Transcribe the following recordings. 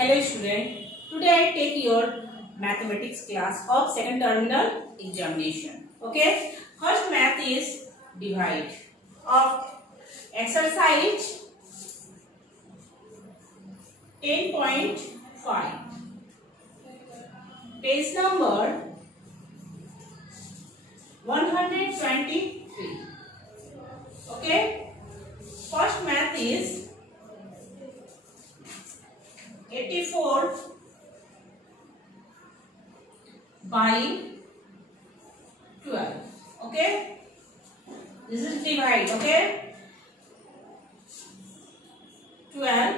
Hello student, today I take your mathematics class of second terminal examination. Okay, first math is divide of exercise 10.5, page number 123. Okay, first math is 84 by 12. Okay, this is divide. Okay, 12,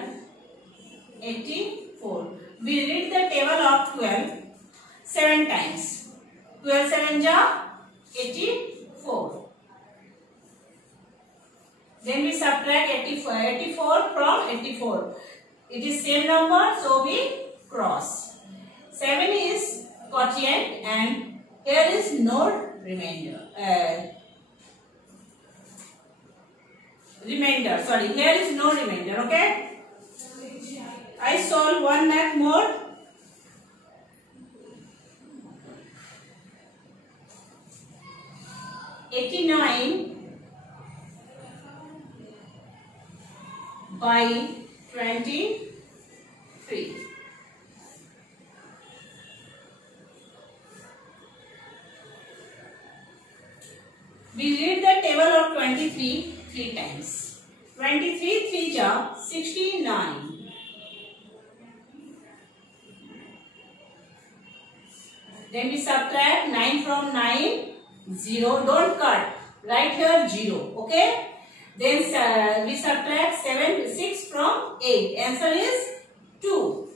84. We read the table of 12 7 times. 12 7 ja 84. Then we subtract 84 from 84. It is same number, so we cross. 7 is quotient and here is no remainder. Sorry, here is no remainder. Okay. I solve one math more. $89 by 23. We read the table of 23 3 times. 23 3 ja 69. Then we subtract 9 from 9. 0. Don't cut. Write here 0. Okay. Then we subtract 6 from 8. Answer is 2.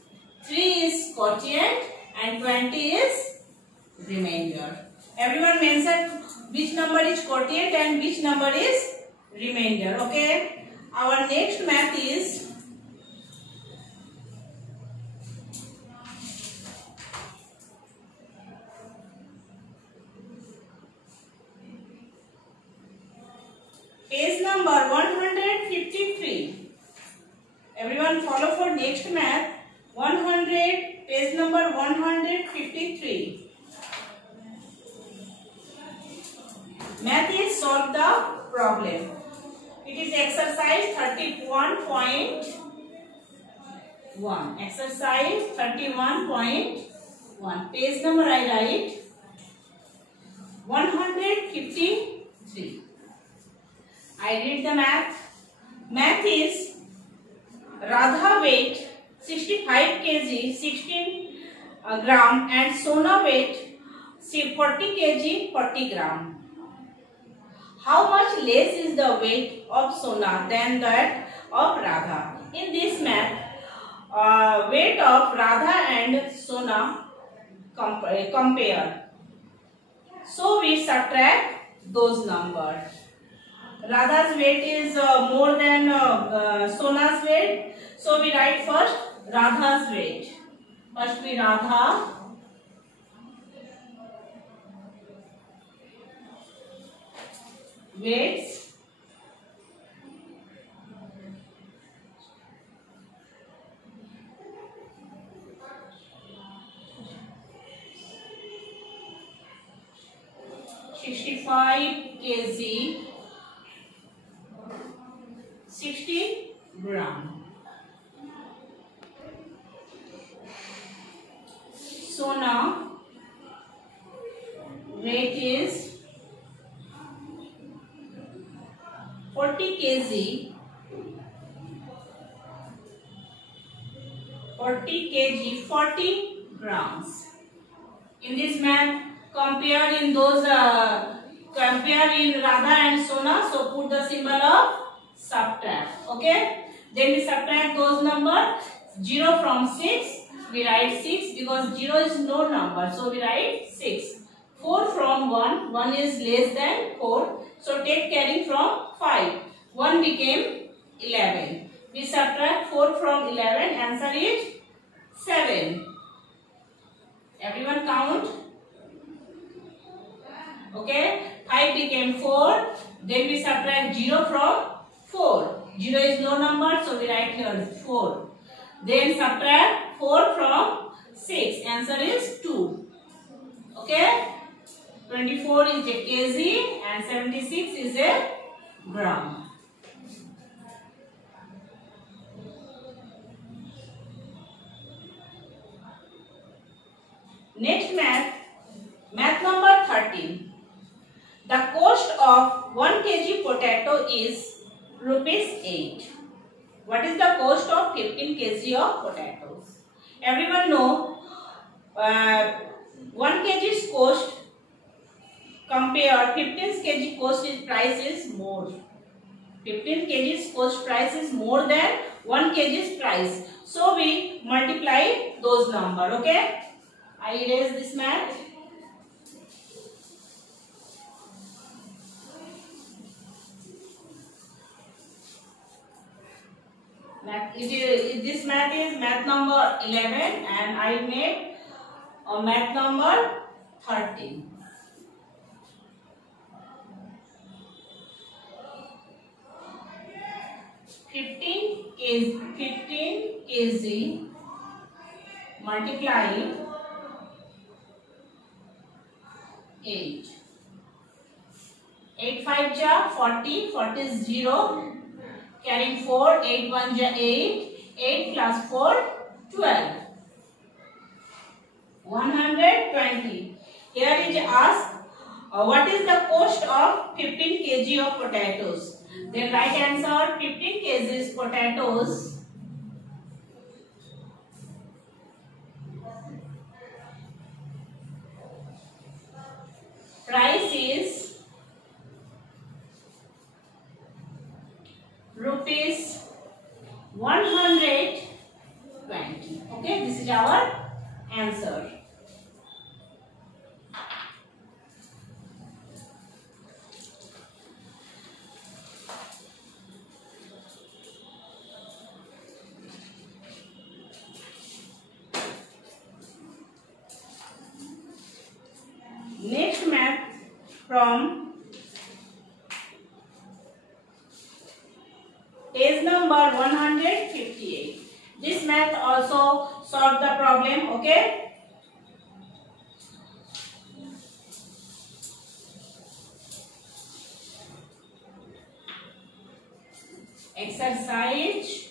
3 is quotient and 20 is remainder. Everyone mention which number is quotient and which number is remainder. Okay. Our next math is page number 153. Everyone follow for next math. 100, page number 153. Math is solve the problem. It is exercise 31.1. Exercise 31.1. Page number I write 153. I read the math. Math is Radha weight 65 kg 16 gram and Sona weight 40 kg 40 gram. How much less is the weight of Sona than that of Radha? In this math, weight of Radha and Sona compare. So we subtract those numbers. Radha's weight is more than Sona's weight. So we write first Radha's weight. First we Radha. Weights. kg 60 gram. Sona weight is 40 kg 40 grams. In this math, compare in Radha and Sona. So put the symbol of subtract. Okay. Then we subtract those numbers. 0 from 6. We write 6 because 0 is no number. So we write 6. 4 from 1. 1 is less than 4. So take carrying from 5. 1 became 11. We subtract 4 from 11. Answer is 7. Everyone count. Okay. 5 became 4. Then we subtract 0 from 4. 0 is no number, so we write here 4. Then subtract 4 from 6. Answer is 2. Okay. 24 is a kg and 76 is a gram. Next math number 13. The cost of 1 kg potato is rupees 8. What is the cost of 15 kg of potatoes? Everyone know 1 kg's cost compare 15 kg cost is price is more. 15 kg's cost price is more than 1 kg's price. So we multiply those number. Okay. I erase this math. This math is math number 11 and I made a math number 13. Fifteen kg multiply 8. 8 5 ja 40, 40 is 0. Carrying 4, 8 1 ja 8. 8 plus 4, 12. 120. Here is asked what is the cost of 15 kg of potatoes. Then right answer 15 kg potatoes. Price is rupees 120. Okay, this is our answer. Next math from page number 158. This math also solve the problem. Okay. Exercise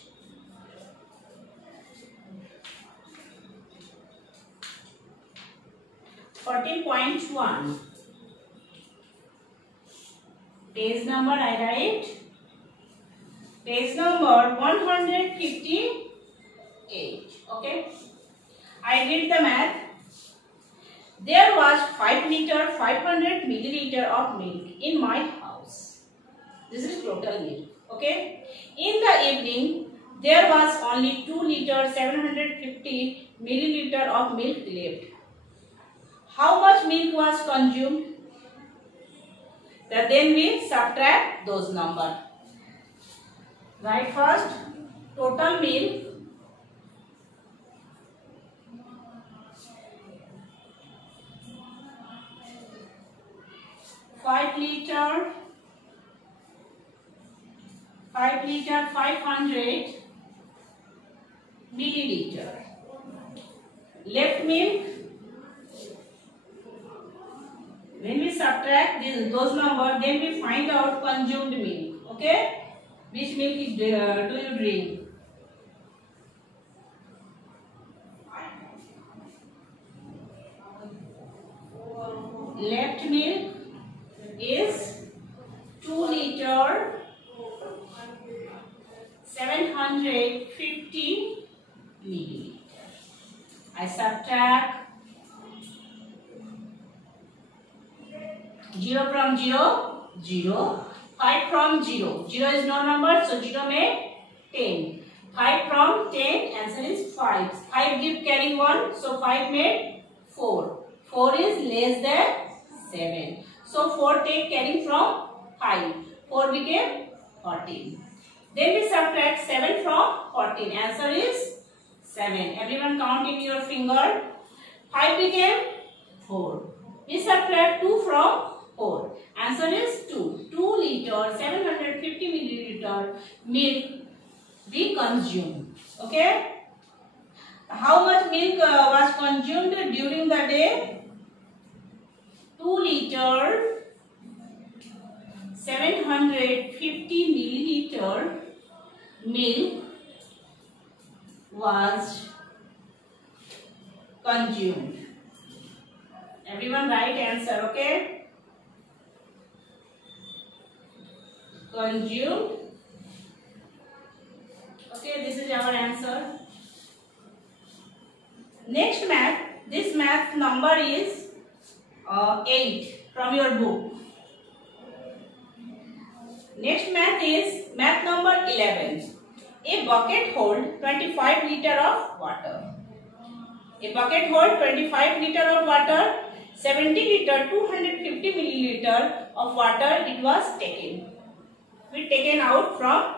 14.1. Page number I write. Page number 158. Okay. I did the math. There was 5 liter 500 milliliter of milk in my house. This is total milk. Okay. In the evening, there was only 2 liter 750 milliliter of milk left. How much milk was consumed? Then we subtract those numbers. Right, first total milk five liter 500 milliliter. Left milk. When we subtract those numbers, then we find out consumed milk. Okay, which milk is, do you drink? Left milk is 2 liter 750 milliliter. I subtract 0 from 0, 0. 5 from 0. 0 is no number, so 0 made 10. 5 from 10, answer is 5. 5 give carrying 1, so 5 made 4. 4 is less than 7. So 4 take carrying from 5. 4 became 14. Then we subtract 7 from 14. Answer is 7. Everyone count in your finger. 5 became 4. We subtract 2 from 4. Answer is 2. 2 liter 750 milliliter milk we consume. Okay. How much milk was consumed during the day? 2 liter 750 milliliter milk was consumed. Everyone write answer, okay? Consumed. Okay, this is our answer. Next math. This math number is 8 from your book. Next math is math number 11. A bucket hold 25 liter of water. A bucket hold 25 liter of water. 70 liter 250 milliliter of water it was taken. We taken out from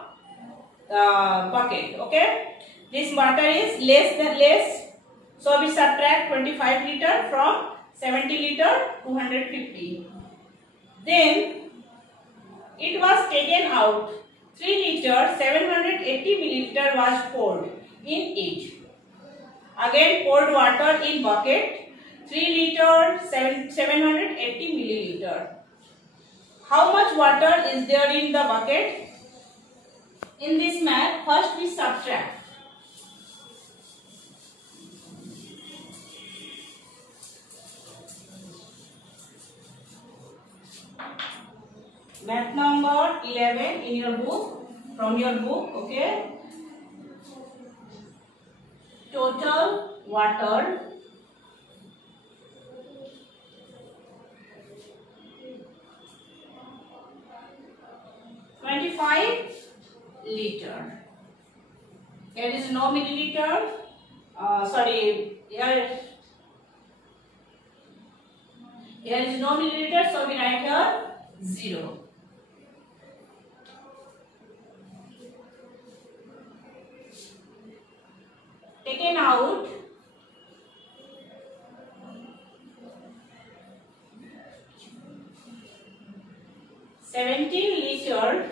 the bucket. Okay. This water is less. So we subtract 25 liter from 70 liter 250. Then it was taken out. 3 liter 780 milliliter was poured in it. Again poured water in bucket. 3 liter 780 milliliter. How much water is there in the bucket? In this math, first we subtract. Math number 11 in your book, from your book, okay. Total water 25 liter. Here is no milliliter. Here is no milliliter, so we write here 0. Taken out 17 liter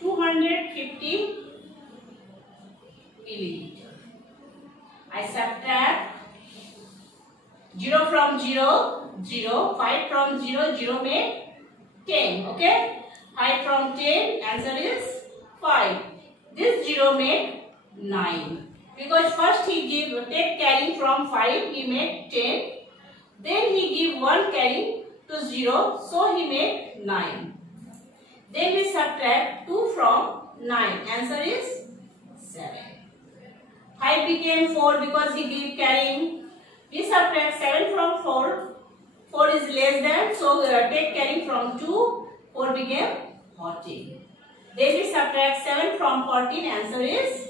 250 milliliter. I subtract 0 from 0, 0, 5 from 0, 0 make 10, okay? 5 from 10, answer is 5. This 0 make 9. Because first he take carrying from 5, he made 10. Then he give 1 carrying to 0, so he made 9. Then we subtract 2 from 9, answer is 7. 5 became 4 because he give carrying. We subtract 7 from 4. 4 is less than, so take carrying from 2. 4 became 14. Then we subtract 7 from 14. Answer is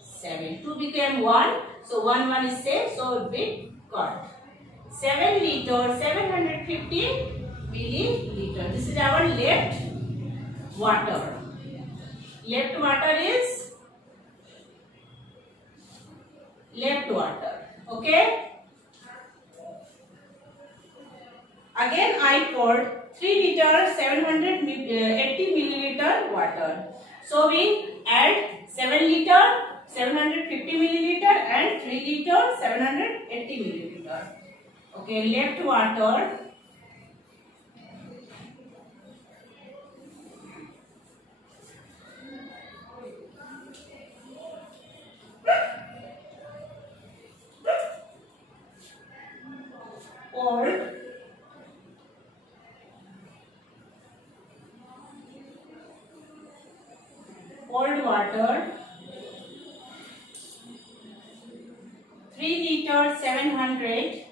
7. 2 became 1. So 1 is safe. So we got 7 liter 750 milliliter. This is our left water. Left water is left water. Okay. Again I poured 3 liter 780 milliliter water. So we add 7 liter 750 milliliter and 3 liter 780 milliliter. Okay, left water poured water 3 liter 700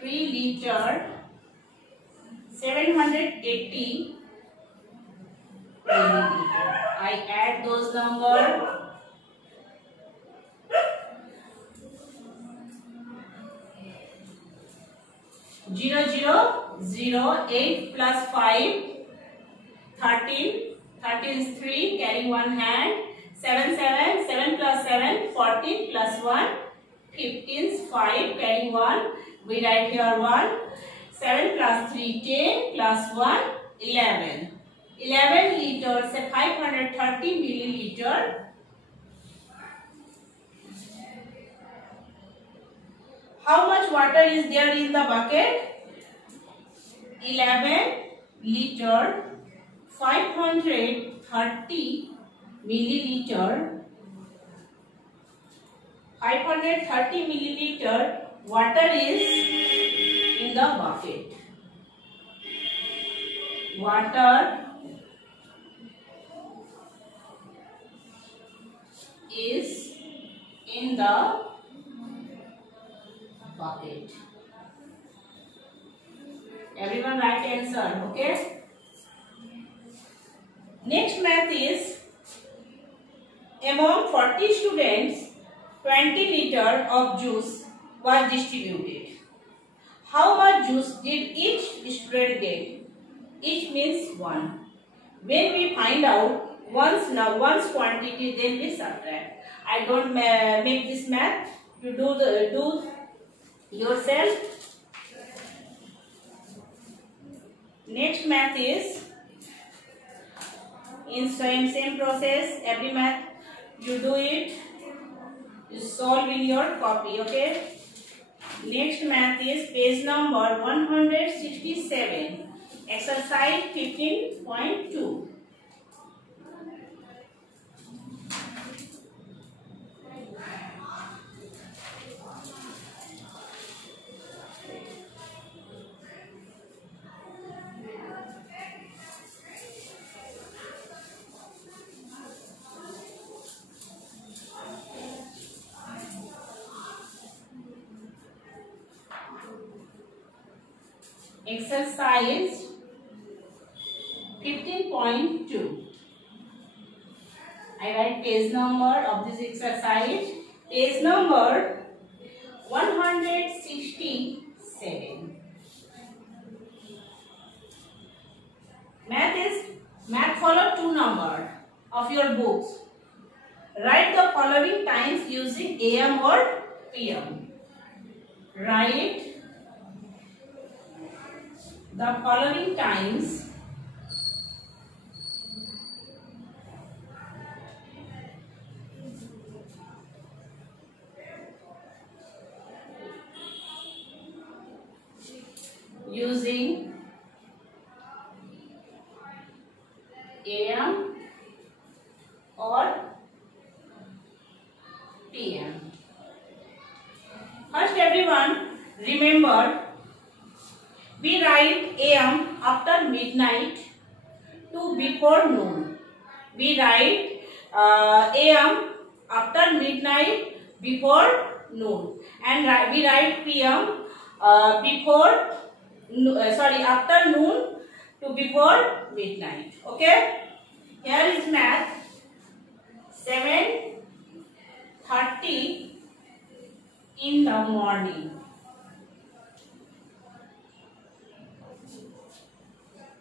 3 liter 780 milliliter. I add those numbers. Zero zero zero 8 plus 5 13. 13 is 3, carrying one hand. 7 7 7 plus 7 14 plus 1 15 is 5, carrying 1. We write here 1. 7 plus 3 10 plus 1 11. 11 liters 530 milliliter water. How much water is there in the bucket? 11 liter, 530 milliliter. 530 milliliter water is in the bucket. Water is in the bucket. Everyone write answer, okay? Next math is, among 40 students, 20 liter of juice was distributed. How much juice did each student get? Each means 1. When we find out one's quantity, then we subtract. I don't make this math. You do yourself. Next math is in same process. Every math you do it. You solve in your copy. Okay. Next math is page number 167. Exercise 15.2. Exercise 15.2. I write page number of this exercise. Page number 167. Math follow 2 number of your books. Write the following times using AM or PM. Write the following times using AM or PM. First, everyone, remember, we write AM after midnight to before noon. We write AM after midnight before noon, and we write PM after noon to before midnight. Okay. Here is math. 7:30 in the morning.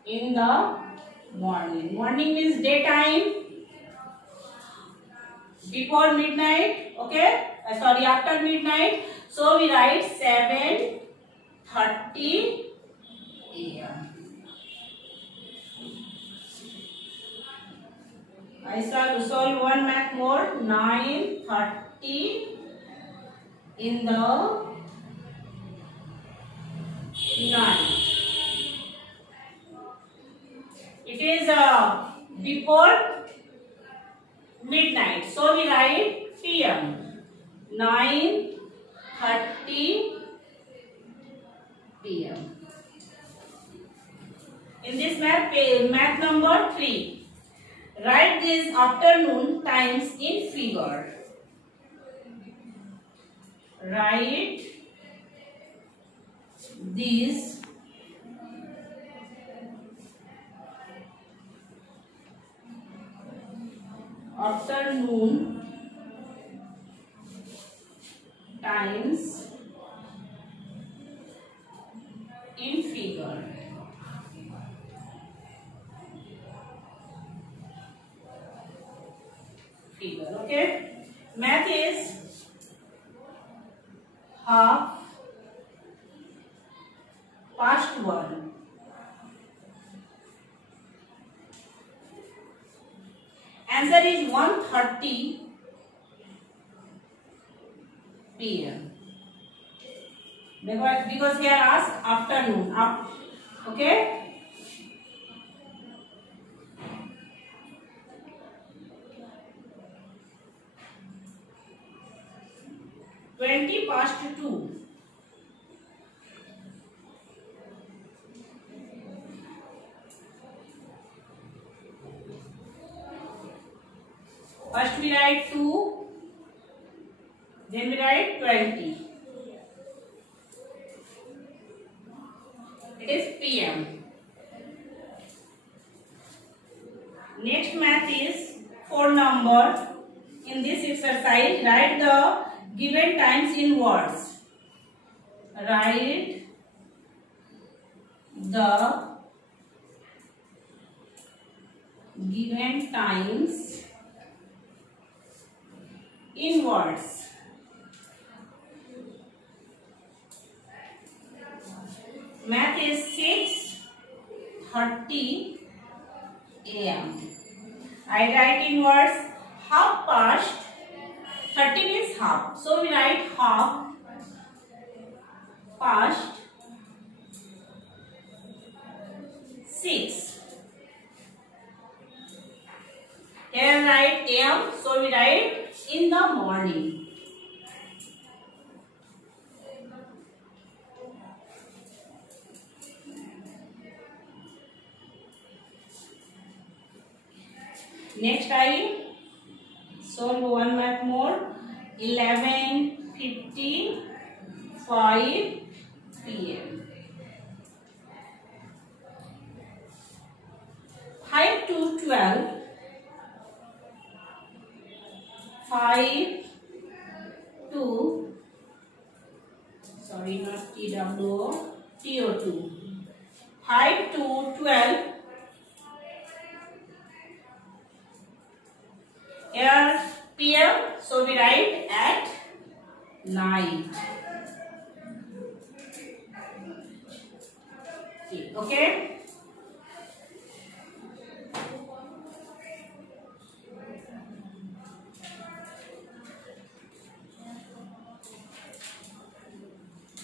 In the morning. Morning means daytime. Before midnight. Okay. After midnight. So we write 7:30 AM. I shall solve one math more. 9:30 in the night. It is before midnight. So we write PM. 9:30 PM. In this math number 3. Write these afternoon times in figure. Write these afternoon times in figure. Okay. Math is 1:30. Answer is 1:30 p.m. Because here asked afternoon. Okay. 2:20. First we write 2, then we write 20. It is PM. Next math is 4 number. In this exercise, write the given times in words. Write the given times in words. Math is 6:30 a.m. I write in words half past. 30 means half, so we write half past 6. Here write am, so we write in the morning. Next I solve one math more. 11:55 p.m. 5 to 12. 5 to, sorry, not TWO, TO2. 5 to 12. Here PM, so we write at night. Okay.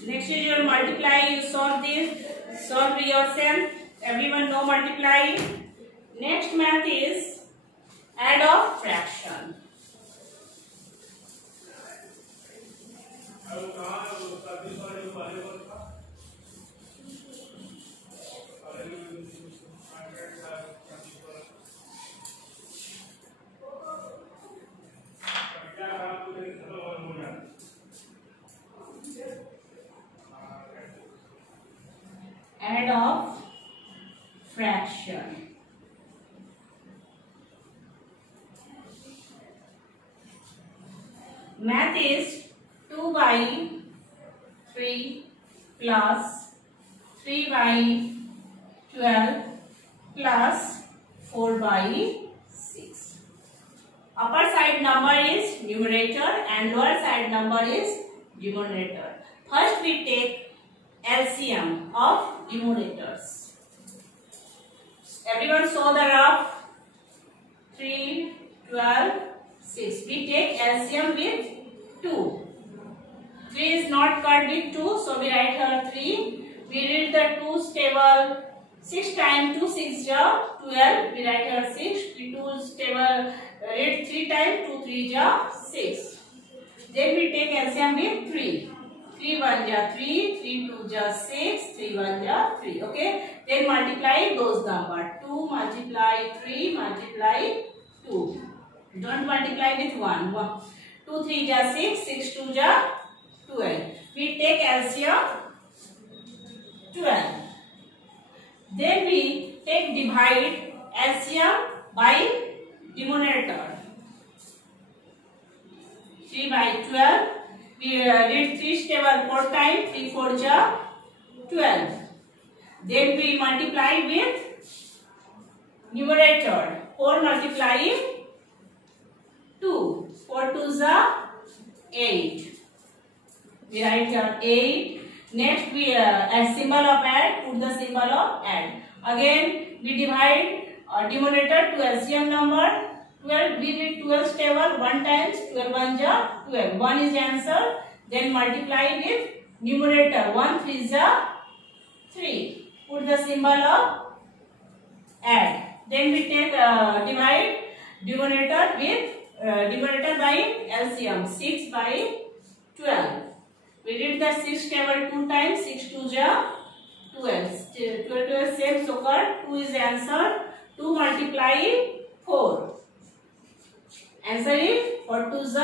Next is your multiply. You solve this. Solve yourself. Everyone know multiply. Next math is add of fraction. Add of fraction. Math is 2/3 plus 3/12 plus 4/6. Upper side number is numerator and lower side number is denominator. First we take LCM of denominators. Everyone saw the graph. 3, 12, 6. We take LCM with 2. 3 is not cut with 2, so we write here 3. We read the 2's table. 6 times 2, 6 ja 12. We write here 6. The 2's table read 3 times 2, 3 ja 6. Then we take LCM with 3. 3 1 ja 3, 3 2 ja 6, 3 1 ja 3. Okay. Then multiply those numbers. 2 multiply 3 multiply 2. Don't multiply with 1. 2 3 ja 6, 6 2 ja 12. We take LCM 12. Then we take divide LCM by denominator. 3/12. We read 3's table 4 times. 3 4 ja 12. Then we multiply with numerator. 4 multiply 2. 4 2's are 8. We write here 8. Next we add symbol of add. Put the symbol of add. Again we divide denominator to LCM number. 12, we read 12 table 1 times 12 1 ja 12. 1 is the answer. Then multiply with numerator. 1 3 ja 3. Put the symbol of add. Then we take divide numerator with numerator by LCM. 6 by 12. We read the 6 table 2 times. 6 2 ja 12. 12 same, so called 2 is the answer. 2 multiply 4. Answer is 4 2 is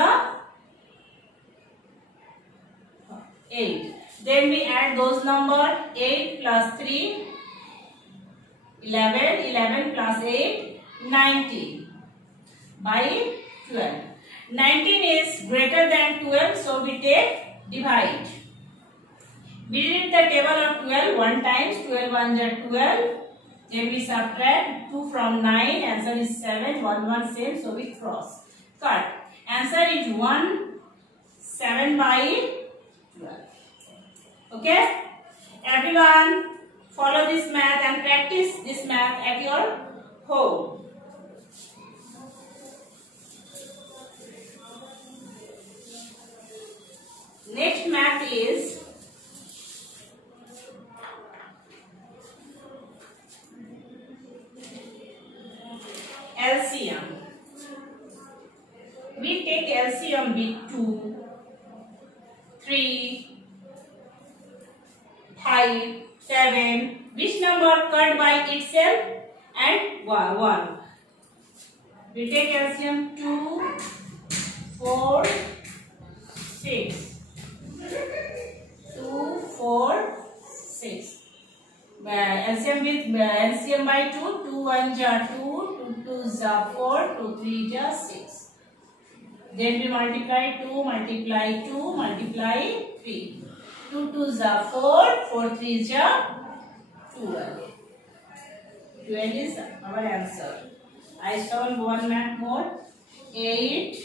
8. Then we add those numbers. 8 plus 3 11. 11 plus 8 19 by 12. 19 is greater than 12, so we take divide. We read the table of 12 1 times. 12 1 ja 12. Then we subtract 2 from 9. Answer is 7. 1 1 same, so we cross. Cut. Answer is 1 7 by 12. Okay? Everyone follow this math and practice this math at your home. Next math is LCM. We take LCM with 2, 3, 5, 7. Which number cut by itself? And 1. We take LCM 2, 4, 6. 2, 4, 6. LCM with LCM by 2. 2 1 ja 2. 2 2 ja 4. 2 3 ja 6. Then we multiply 2, multiply 2, multiply 3. 2 2 ja 4. 4 3 ja 12. 12 is our answer. I solve one math more. 8,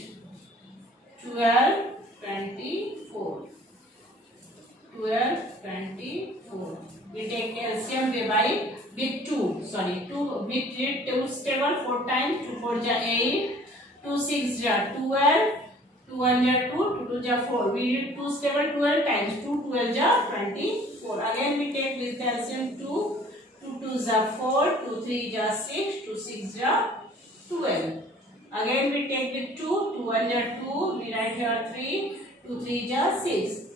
12, 24. 12, 24. We take LCM by with 2. Sorry, 2. We read 2 table 4 times. 2 4 ja 8. 2 6 ja 12. 2 1 ja 2. 2 2 ja 4. We read 2 table 12 times. 2 12 ja 24. Again we take with LCM 2. 2 2 ja 4. 2 3 ja 6. 2 6 ja 12. Again we take with 2. 2 1 ja 2. We write here 3. 2 3 ja 6.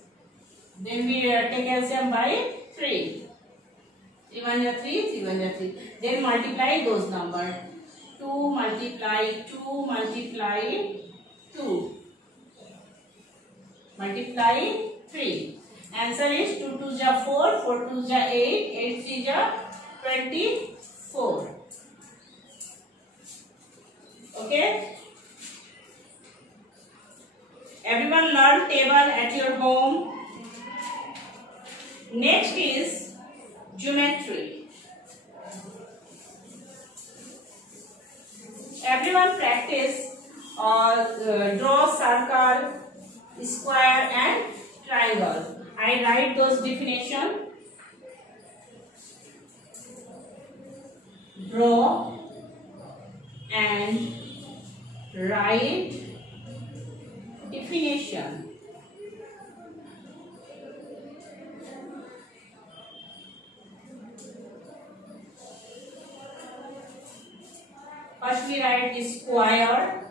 Then we take LCM by 3. 3 1 ja 3. 3 1 ja 3. Then multiply those numbers. 2 multiply 2 multiply 2 multiply 3. Answer is 2 2 ja 4. 4 2 ja 8. 8 3 ja 24. Okay? Everyone learn table at your home. Next is geometry. Everyone practice draw circle, square and triangle. I write those definition. Draw and write definition. First we write square.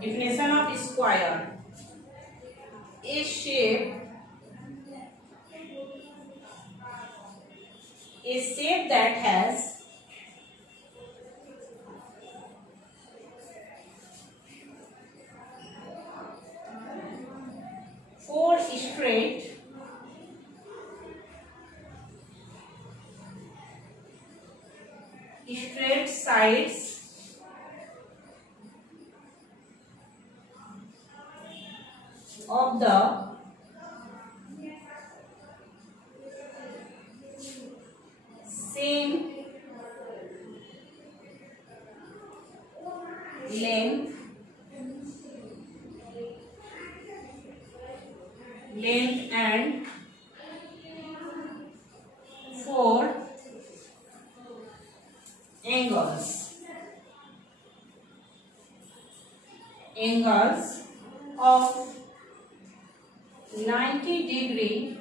Definition of square. A shape that has four straight sides of the same length and four angles. angles of 90 degree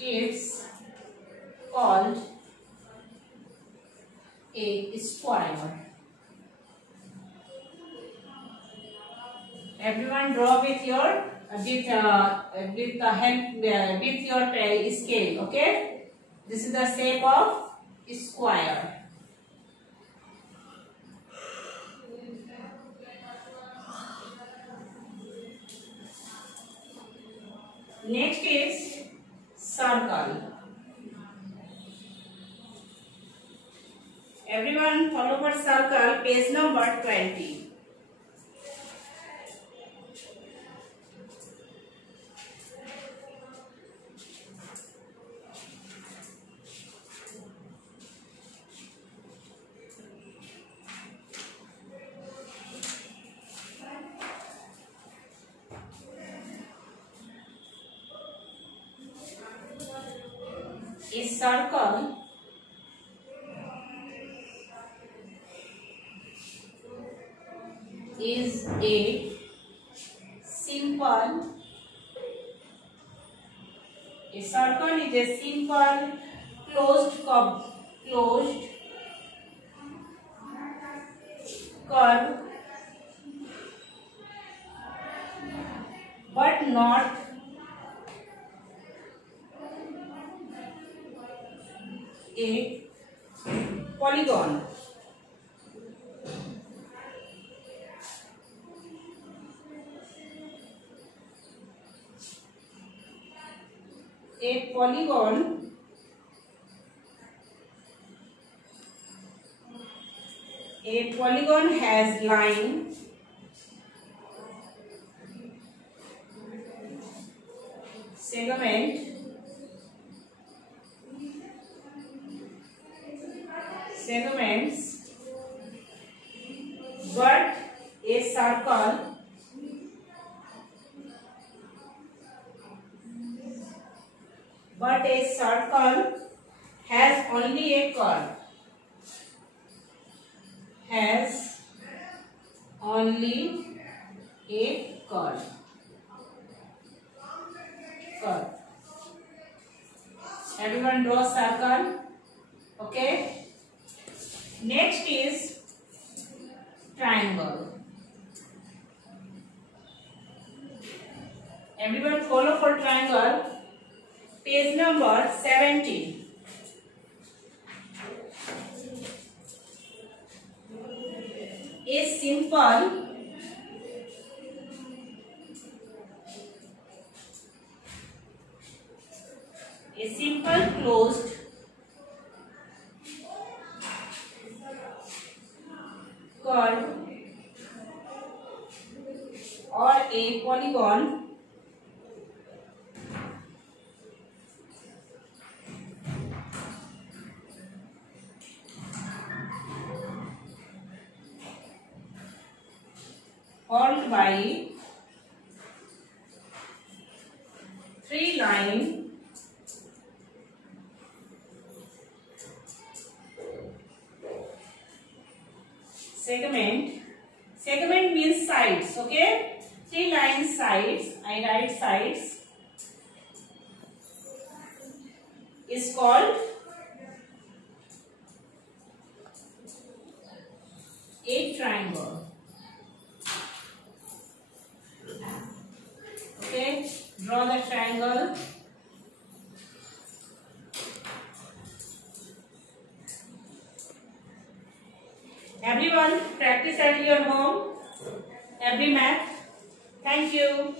it's called a square. Everyone draw with your with the help with your scale. Okay, this is the shape of square. Next is circle. Everyone follow for circle, page number 20. A circle is a simple closed curve but not a polygon. A polygon has line, segments, but a circle has only a curve. Everyone draw circle. Okay. Next is triangle. Everyone follow for triangle. Page number 17. A simple closed curve or a polygon formed by three lines segment means sides. Okay, three lines sides, I write sides, is called a triangle. Okay, draw the triangle. Everyone practice at your home every math. Thank you.